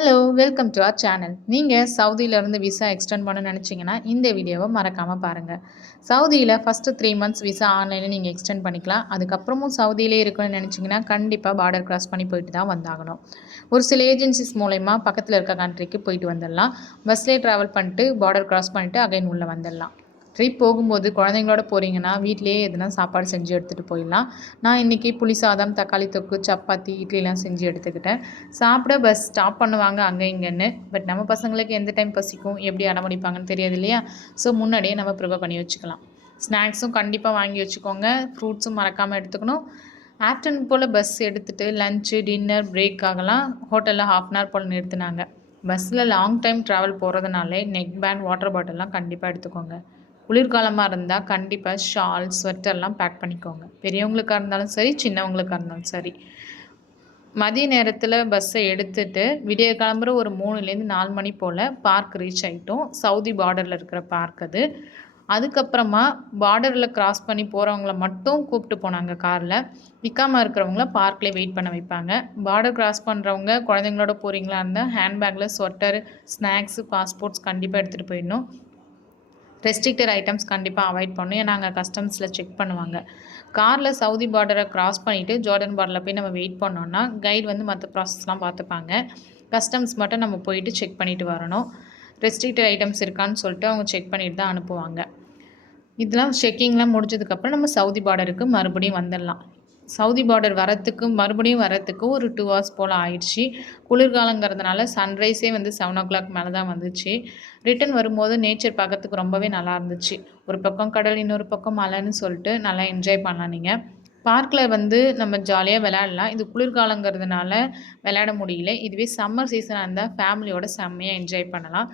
Hello, welcome to our channel. நீங்கள் சவுதியிலேருந்து visa extend பண்ண நினச்சிங்கன்னா இந்த வீடியோவை மறக்காமல் பாருங்கள். சவுதியில் ஃபஸ்ட்டு 3 மந்த்ஸ் விசா ஆன்லைனில் நீங்கள் எக்ஸ்டெண்ட் பண்ணிக்கலாம். அதுக்கப்புறமும் சவுதியிலே இருக்கணும்னு நினச்சிங்கன்னா கண்டிப்பாக பார்டர் கிராஸ் பண்ணி போயிட்டு தான் வந்தாகணும். ஒரு சில ஏஜென்சிஸ் மூலயமா பக்கத்தில் இருக்க கண்ட்ரிக்கு போயிட்டு வந்துடலாம். பஸ்லேயே ட்ராவல் பண்ணிட்டு பார்டர் கிராஸ் பண்ணிவிட்டு அகைன் உள்ளே வந்துடலாம். ட்ரிப் போகும்போது குழந்தைங்களோட போகிறீங்கன்னா வீட்டிலேயே எதுனா சாப்பாடு செஞ்சு எடுத்துகிட்டு போயிடலாம். நான் இன்றைக்கி புளி சாதம், தக்காளி தொக்கு, சப்பாத்தி, இட்லிலாம் செஞ்சு எடுத்துக்கிட்டேன். சாப்பிட பஸ் ஸ்டாப் பண்ணுவாங்க அங்கே இங்கேன்னு. பட் நம்ம பசங்களுக்கு எந்த டைம் பசிக்கும், எப்படி அடம்பிடிப்பாங்கன்னு தெரியாது இல்லையா? ஸோ முன்னாடியே நம்ம ப்ரிப்பேர் பண்ணி வச்சுக்கலாம். ஸ்நாக்ஸும் கண்டிப்பாக வாங்கி வச்சுக்கோங்க. ஃப்ரூட்ஸும் மறக்காமல் எடுத்துக்கணும். ஆஃப்டர்நூன் போல் பஸ் எடுத்துகிட்டு லஞ்சு, டின்னர், பிரேக்காகலாம் ஹோட்டலில் 1/2 அன் ஹவர் போல் நிறுத்தினாங்க. பஸ்ஸில் லாங் டைம் ட்ராவல் போகிறதுனாலே நெக் பேண்ட், வாட்டர் பாட்டில்லாம் கண்டிப்பாக எடுத்துக்கோங்க. குளிர்காலமாக இருந்தால் கண்டிப்பாக ஷால், ஸ்வெட்டர்லாம் பேக் பண்ணிக்கோங்க. பெரியவங்களுக்காக இருந்தாலும் சரி, சின்னவங்களுக்காக இருந்தாலும் சரி. மதிய நேரத்தில் பஸ்ஸை எடுத்துகிட்டு விடிய கிளம்புற ஒரு 3லேருந்து 4 மணி போல் பார்க் ரீச் ஆகிட்டோம். சவுதி பார்டரில் இருக்கிற பார்க் அது. அதுக்கப்புறமா பார்டரில் கிராஸ் பண்ணி போகிறவங்கள மட்டும் கூப்பிட்டு போனாங்க காரில். இக்காமா இருக்கிறவங்கள பார்க்லேயே வெயிட் பண்ண வைப்பாங்க. பார்டர் கிராஸ் பண்ணுறவங்க குழந்தைங்களோட போகிறீங்களா இருந்தால் ஹேண்ட்பேக்கில் ஸ்வெட்டர், ஸ்நாக்ஸு, பாஸ்போர்ட்ஸ் கண்டிப்பாக எடுத்துகிட்டு போயிடணும். ரெஸ்ட்ரிக்டட் ஐட்டம்ஸ் கண்டிப்பாக அவாய்ட் பண்ணணும். ஏன்னா அங்கே கஸ்டம்ஸில் செக் பண்ணுவாங்க. காரில் சவுதி பார்டரை கிராஸ் பண்ணிவிட்டு ஜார்டன் பார்டரில் போய் நம்ம வெயிட் பண்ணோன்னா கைடு வந்து மற்ற ப்ராசஸ்லாம் பார்த்துப்பாங்க. கஸ்டம்ஸ் மட்டும் நம்ம போயிட்டு செக் பண்ணிவிட்டு வரணும். ரெஸ்ட்ரிக்டட் ஐட்டம்ஸ் இருக்கான்னு சொல்லிட்டு அவங்க செக் பண்ணிட்டு தான் அனுப்புவாங்க. இதெல்லாம் செக்கிங்லாம் முடிஞ்சதுக்கப்புறம் நம்ம சவுதி பார்டருக்கு மறுபடியும் வந்துடலாம். சவுதி பார்டர் மறுபடியும் வரத்துக்கு ஒரு 2 ஹவர்ஸ் போல் ஆயிடுச்சு. குளிர்காலங்கிறதுனால சன்ரைஸே வந்து 7 o'clock மேலே தான் வந்துச்சு. ரிட்டன் வரும்போது நேச்சர் பார்க்கறதுக்கு ரொம்பவே நல்லா இருந்துச்சு. ஒரு பக்கம் கடல், இன்னொரு பக்கம் மலைன்னு சொல்லிட்டு நல்லா என்ஜாய் பண்ணலாம் நீங்கள். பார்க்கில் வந்து நம்ம ஜாலியாக விளையாடலாம். இது குளிர்காலங்கிறதுனால விளையாட முடியல. இதுவே சம்மர் சீசனாக இருந்தால் ஃபேமிலியோட செம்மையாக என்ஜாய் பண்ணலாம்.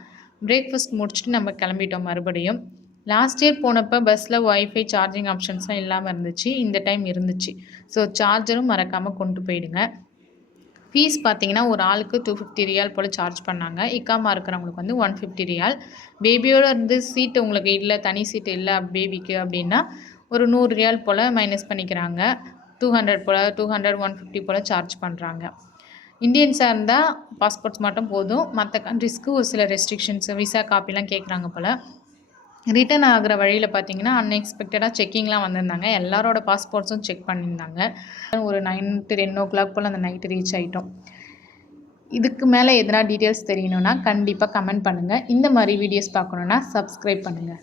பிரேக்ஃபாஸ்ட் முடிச்சுட்டு நம்ம கிளம்பிட்டோம் மறுபடியும். லாஸ்ட் இயர் போனப்போ பஸ்ஸில் ஒய்ஃபை சார்ஜிங் ஆப்ஷன்ஸ்லாம் இல்லாமல் இருந்துச்சு. இந்த டைம் இருந்துச்சு. ஸோ சார்ஜரும் மறக்காமல் கொண்டு போயிடுங்க. ஃபீஸ் பார்த்தீங்கன்னா ஒரு ஆளுக்கு 250 ரியால் போல் சார்ஜ் பண்ணாங்க. இக்காமா இருக்கிறவங்களுக்கு வந்து 150 ரியால். பேபியோடு இருந்து சீட்டு உங்களுக்கு இல்லை, தனி சீட்டு இல்லை பேபிக்கு அப்படின்னா ஒரு 100 ரியால் போல் மைனஸ் பண்ணிக்கிறாங்க. 200 போல் 200, 150 போல் சார்ஜ் பண்ணுறாங்க. இந்தியன்ஸாக இருந்தால் பாஸ்போர்ட்ஸ் மட்டும் போதும். மற்ற கண்ட்ரிஸ்க்கு ஒரு சில ரெஸ்ட்ரிக்ஷன்ஸ், விசா காப்பிலாம் கேட்குறாங்க போல். ரிட்டன் ஆகிற வழியில் பார்த்தீங்கன்னா அன்எக்ஸ்பெக்டடாக செக்கிங்லாம் வந்திருந்தாங்க. எல்லாரோட பாஸ்போர்ட்ஸும் செக் பண்ணியிருந்தாங்க. ஒரு 9 to 10 o'clock போல் அந்த நைட்டு ரீச் ஆகிட்டோம். இதுக்கு மேலே எதனா டீட்டெயில்ஸ் தெரியணுன்னா கண்டிப்பாக கமெண்ட் பண்ணுங்கள். இந்த மாதிரி வீடியோஸ் பார்க்கணுன்னா சப்ஸ்கிரைப் பண்ணுங்கள்.